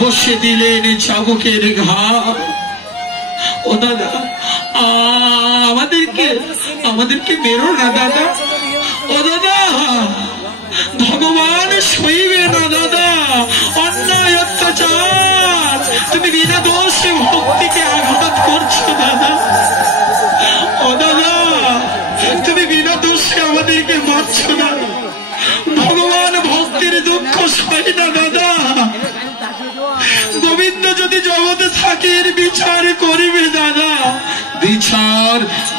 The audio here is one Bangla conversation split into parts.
বসে দিলেন চাবুকের ঘাম। ও দাদা, আমাদেরকে মেরো না দাদা। ও দাদা, ভগবান সইবে না দাদা অন্যায় অত্যাচার। তুমি বিনা দোষে ভক্তিকে আঘাত করছো দাদা। ও দাদা, তুমি বিনা দোষে আমাদেরকে মারছো না। ভগবান ভক্তির দুঃখ সয় না দাদা। গোবিন্দ যদি জগতে থাকে বিচার করবে দাদা।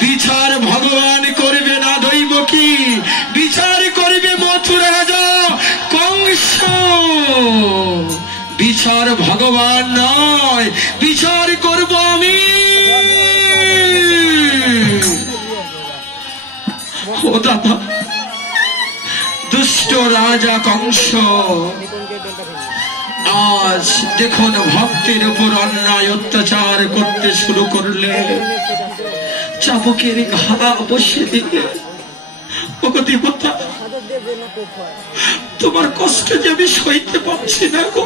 বিচার ভগবান করবে না দৈব কি? বিচার করবে মথুরা রাজা কংস। বিচার ভগবান নয়, বিচার করব আমি। ও দাদা, দুষ্ট রাজা কংস আজ দেখুন ভক্তের উপর অন্যায় অত্যাচার করতে শুরু করলে। চাবুকের ঘা বসে দিলে। ওগো দেবতা, তোমার কষ্ট যে আমি সইতে পারছি না গো।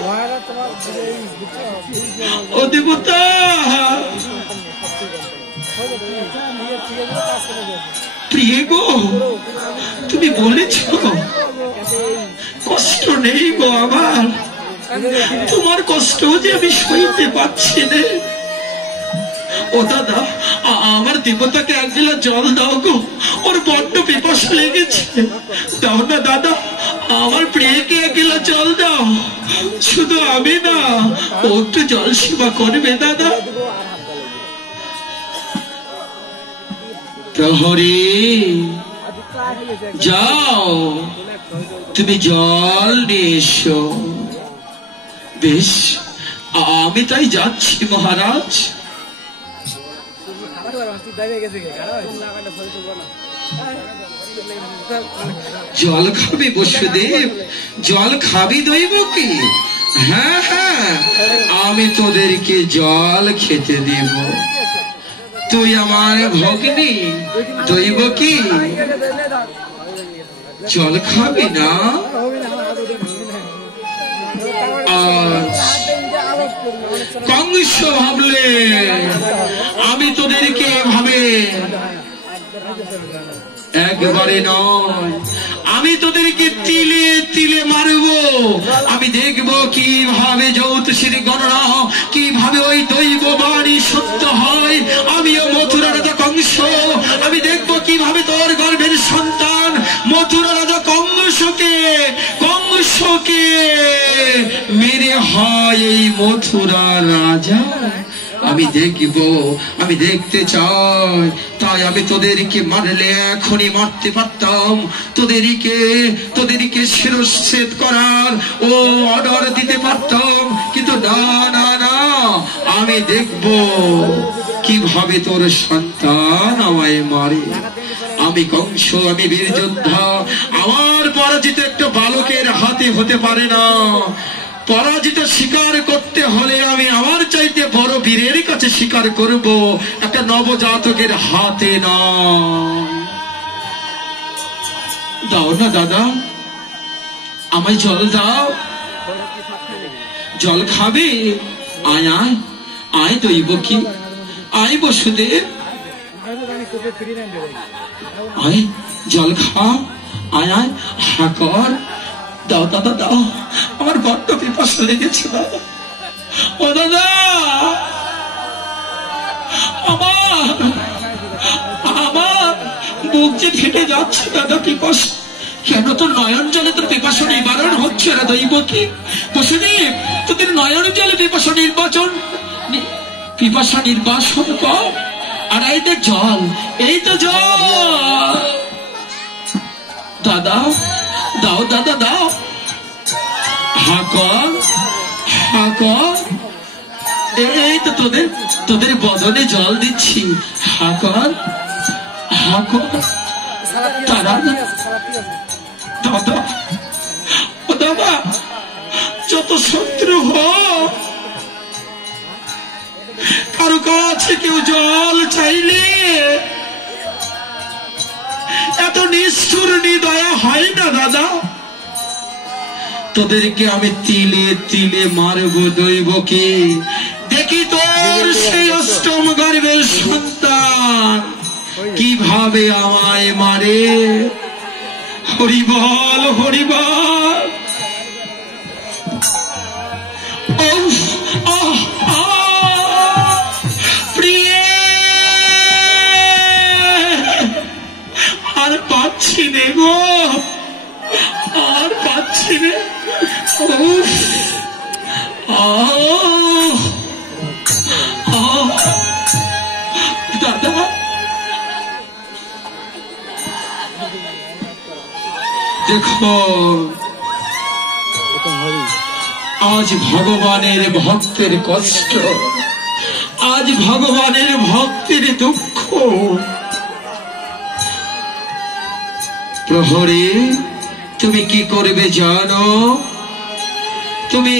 ও দেবতা, প্রিয় গো, তুমি বলেছ কষ্ট নেই গো আমার। তোমার কষ্ট যে আমি সইতে পারছি না। ও দাদা, আমার দেবতাকে এক গিলাস জল দাও গো, ওর বড্ড পিপাসা লেগেছে। দাও না দাদা, আমার প্রিয়কে এক গিলাস জল দাও। শুধু আমি না, ও একটু জল সেবা করবে দাদা। প্রহরী, যাও তুমি জল নিয়ে এসো। বেশ, আমি তাই যাচ্ছি মহারাজ। জল খাবি বসুদেব? জল খাবি দৈব কি? হ্যাঁ হ্যাঁ, আমি তোদেরকে জল খেতে দেব। তুই আমার ভগ্নী দৈব কি? জল খাবি না? কংস ভাবলে আমি তোদেরকে এভাবে একবারে নয়, আমি তোদেরকে তিলে তিলে মারব। আমি দেখব কিভাবে জ্যোতিষীর গণনা, কিভাবে ওই দৈব বাণী সত্য হয়। আমিও মথুরা রাজা কংস, আমি দেখব কিভাবে তোর গর্ভের সন্তান মথুরা রাজা কংসকে মেরে হয় এই মথুরা রাজা। আমি দেখব, আমি দেখতে চাই। তাই আমি তোদেরকে মারলে এখনই মারতে পারতাম। তোদেরকে শিরচ্ছেদ করার ও অর্ডার দিতে পারতাম, কিন্তু না না না, আমি দেখব কিভাবে তোর সন্তান আমায় মারে। আমি কংস, আমি বীর যোদ্ধা। আমার পরাজিত একটা বালকের হাতে হতে পারে না। পরাজিত স্বীকার করতে হলে আমি আমার চাইতে বড় বীরের কাছে স্বীকার করব, একটা নবজাতকের হাতে না। দাও না দাদা, আমায় জল দাও। জল খাবে? আয় আয় আয় দৈব কি, আয় বসুদেব, আয় জল খা, আয় আয় হা কর। দাও দাদা দাও, আমার বড্ড পিপাসা লেগেছে দাদা। ও দাদা, আমার বুক যে ফেটে যাচ্ছে দাদা পিপাসা। কেন তোর নয়ন জলে তোর পিপাসা নিবারণ হচ্ছে না দৈব কি? বসুদেব, তোদের নয়ন জলে পিপাসা নির্বাসন কর। আর এই দেখ জল, এই তো জল। দাদা দাও দাদা দাও, হাকর হাকর। এই তো তোদের বদনে জল দিচ্ছি। হাকর হাকর। তারা দাদা, ও দাদা, যত শত্রু হোক, কারো কাছে কেউ জল চাইলে এত নিষ্ঠুর নিদয়া হয় না দাদা। তোদেরকে আমি তিলে তিলে মারব দৈবকে। দেখি তোর সেই অষ্টম গর্ভের সন্তান কিভাবে আমায় মারে। হরিবল হরিবল। আর পাচ্ছি নে গো, আর পাচ্ছি নে। দাদা দেখো, আজ ভগবানের ভক্তের কষ্ট, আজ ভগবানের ভক্তের দুঃখ। প্রহরী তুমি কি করবে জানো? তুমি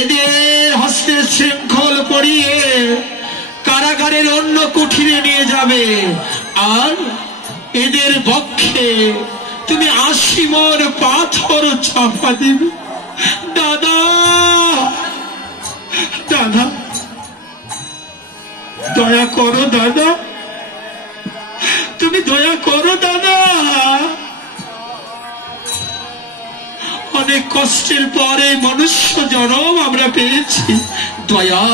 এদের হস্তে শৃঙ্খল পরিয়ে কারাগারের অন্য কুঠিরে নিয়ে যাবে, আর এদের বক্ষে তুমি 80 মণ পাথর চাপা দিবে। দাদা দাদা দয়া করো দাদা, তুমি দয়া করো দাদা। অনেক কষ্টের পরে মনুষ্য জন্ম আমরা পেয়েছি, দয়া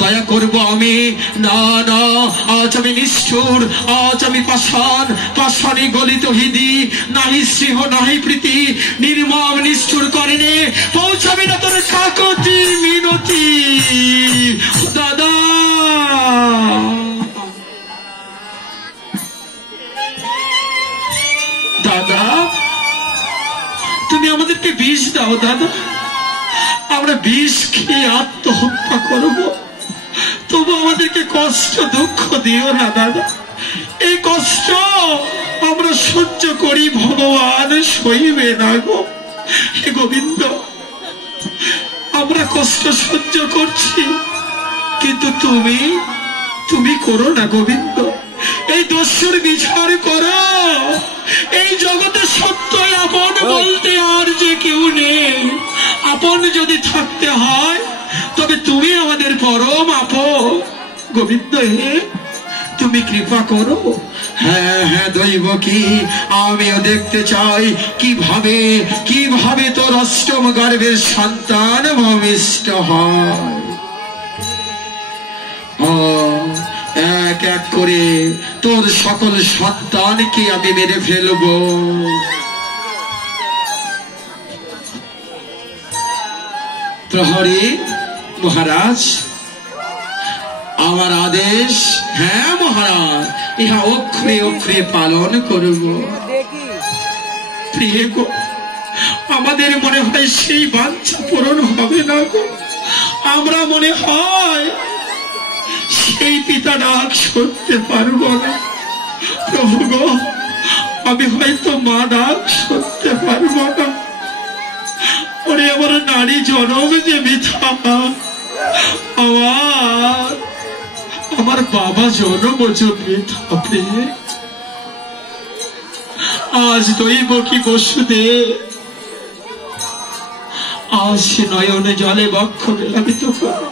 দয়া করব আমি। না না, আজ আমি নিষ্ঠুর, আজ আমি পাষাণ, পাষাণে গলিত হৃদি, নাহি স্নেহ নাহি প্রীতি, নির্মম নিষ্ঠুর করেনে পৌঁছাবি না তোর কাকতি মিনতি। দাদা দাদা তুমি আমাদেরকে বিষ দাও দাদা, আমরা বিষ খেয়ে আত্মহত্যা করব, তবু আমাদেরকে কষ্ট দুঃখ দিও না দাদা। এই কষ্ট আমরা সহ্য করি, ভগবান সইবে না গো। হে গোবিন্দ, আমরা কষ্ট সহ্য করছি, কিন্তু তুমি করো না গোবিন্দ। এই দস্যুর বিচার করো। এই জগতে সত্য আপন বলতে আর যে কেউ নেই। আপন যদি থাকতে হয় তবে তুমি আমাদের পরম আপন। গোবিন্দ হে, তুমি কৃপা করো। হ্যাঁ হ্যাঁ দৈবকী, আমিও দেখতে চাই কিভাবে কিভাবে তোর অষ্টম গর্ভের সন্তান ভূমিষ্ঠ হয়। এক এক করে তোর সকল সন্তানকে আমি মেরে ফেলব। প্রহরী মহারাজ, আমার আদেশ। হ্যাঁ মহারাজ, ইহা অক্ষরে অক্ষরে পালন করব। প্রিয় গো, আমাদের মনে হয় সেই বাঞ্ছা পূরণ হবে না গো। আমরা মনে হয় সেই পিতা ডাক শুনতে পারবো না। প্রভু গো, আমি হয়তো মা ডাক শুনতে পারবো না। ওরে আমার নারী জনম যে মিথ্যা, আমার বাবা জনম যে মিথ্যা। আজ দৈবকী বসুদেব, আজ নয়নে জলে বক্ষ বেলাবিত করে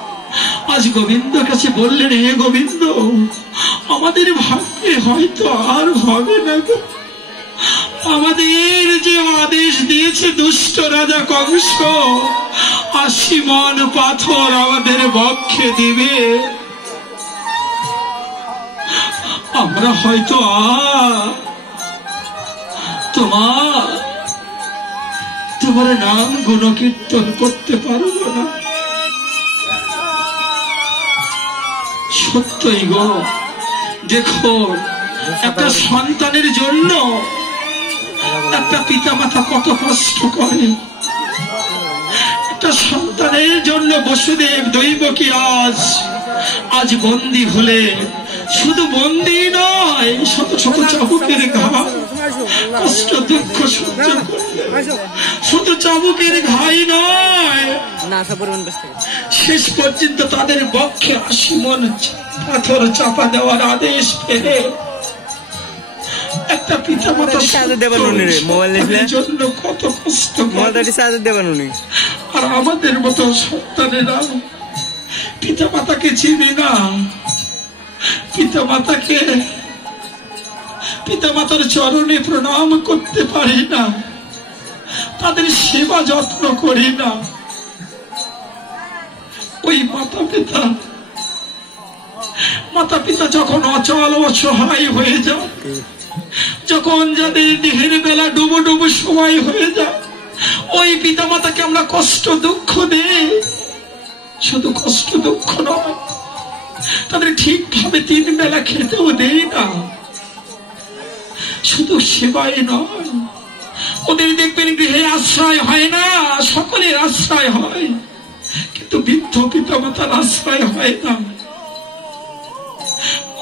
আজ গোবিন্দ কাছে বললেন, হে গোবিন্দ, আমাদের ভাগ্যে হয়তো আর হবে না গো। আমাদের যে আদেশ দিয়েছে দুষ্ট রাজা কংস, 80 মণ পাথর আমাদের বক্ষে দিবে, আমরা হয়তো তোমার নাম গুণকীর্তন করতে পারবো না। সত্যই গো, দেখো একটা সন্তানের জন্য একটা পিতা মাতা কত কষ্ট করে। একটা সন্তানের জন্য বসুদেব দৈবকী আজ বন্দী হলে, শুধু বন্দী নয়, শত শত চাবুকের ঘা, কষ্ট দুঃখ সহ্য করলে, শুধু চাবুকের ঘাই নয়, শেষ পর্যন্ত তাদের বক্ষে 80 মণ পাথর চাপা দেওয়ার আদেশ পেয়ে একটা পিতা মাতা জন্য কত কষ্ট আর আমাদের মতো সন্তানেরা পিতা মাতাকে চিনি না, পিতা মাতার চরণে প্রণাম করতে পারি না, তাদের সেবা যত্ন করি না। ওই মাতা পিতা যখন অচল অসহায় হয়ে যায়, যখন যাদের দেহের বেলা ডুবো ডুবো সময় হয়ে যায়, ওই পিতা মাতাকে আমরা কষ্ট দুঃখ দেই। শুধু কষ্ট দুঃখ নয়, তাদের ঠিকভাবে 3 বেলা খেতেও দেই না। শুধু সেবাই নয়, ওদের দেখবেন গৃহে আশ্রয় হয় না, সকলের আশ্রয় হয়, কিন্তু বৃদ্ধ পিতা মাতার আশ্রয় হয় না।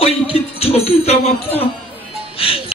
ওই বৃদ্ধ পিতা মাতা